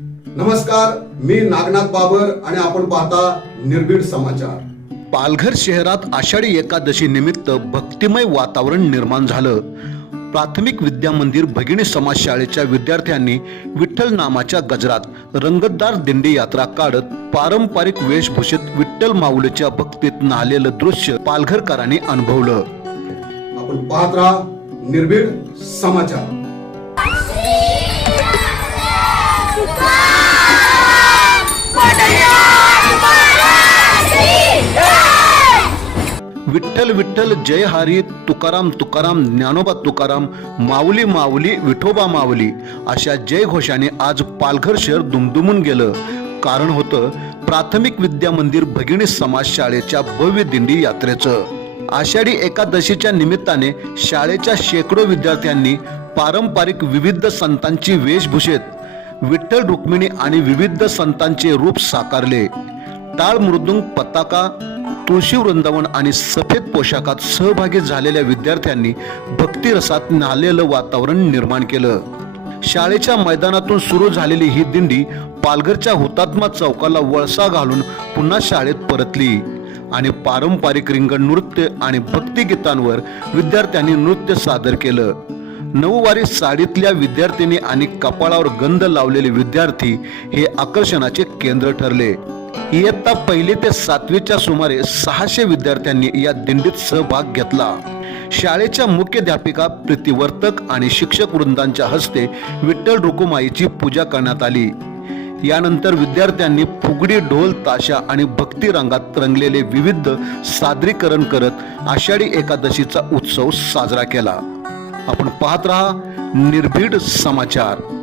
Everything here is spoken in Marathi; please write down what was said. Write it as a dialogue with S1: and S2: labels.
S1: नमस्कार मी नागनाथ बाबर आणि आपण पाहता निर्भीड समाचार.
S2: पालघर शहरात आषाढी एकादशी निमित्त भक्तिमय वातावरण निर्माण झालं. प्राथमिक विद्या मंदिर भगिनी समाज शाळेच्या विद्यार्थ्यांनी विठ्ठल नामाच्या गजरात रंगतदार दिंडी यात्रा काढत पारंपरिक वेशभूषेत विठ्ठल माऊलीच्या भक्तीत नाहलेलं दृश्य पालघरकरांनी अनुभवलं.
S1: आपण पाहत राहा निर्भीड समाचार.
S2: विठ्ठल विठ्ठल जय हरी तुकाराम तुकाराम ज्ञानोबा तुकाराम माऊली माऊली विठोबा माऊली अशा जय घोषाने आज पालघर शहर दुमदुमून गेलं. कारण होतं प्राथमिक विद्या मंदिर भगिनी समाज शाळेच्या भव्य दिंडी यात्रेचं. आषाढी एकादशीच्या निमित्ताने शाळेच्या शेकडो विद्यार्थ्यांनी पारंपरिक विविध संतांची वेशभूषेत विठ्ठल रुक्मिणी आणि विविध संतांचे रूप साकारले. टाळ मृदुंग पताका तुळशी वृंदावन आणि सफेद पोशाखात सहभागी झालेल्या विद्यार्थ्यांनी भक्तिरसात नालेलं वातावरण निर्माण केलं. शाळेच्या मैदानातून सुरू झालेली ही दिंडी पालघरच्या हुतात्मा चौकाला वळसा घालून पुन्हा शाळेत परतली आणि पारंपरिक रिंगण नृत्य आणि भक्तिगीतांवर विद्यार्थ्यांनी नृत्य सादर केलं. नऊवारी साडीतल्या विद्यार्थिनी आणि कपाळावर गंध लावलेले विद्यार्थी हे आकर्षणाचे केंद्र ठरले. इयत्ता पहिली ते सातवीच्या सुमारे सहाशे विद्यार्थ्यांनी या दिंडीत सहभाग घेतला. शाळेच्या मुख्याध्यापिका प्रीतिवर्तक आणि शिक्षक वृंदांच्या हस्ते विठ्ठल रुकुमाईची पूजा करण्यात आली. यानंतर विद्यार्थ्यांनी फुगडी ढोल ताशा आणि भक्ती रंगात रंगलेले विविध सादरीकरण करत आषाढी एकादशीचा उत्सव साजरा केला. आपण पाहत रहा निर्भीड समाचार.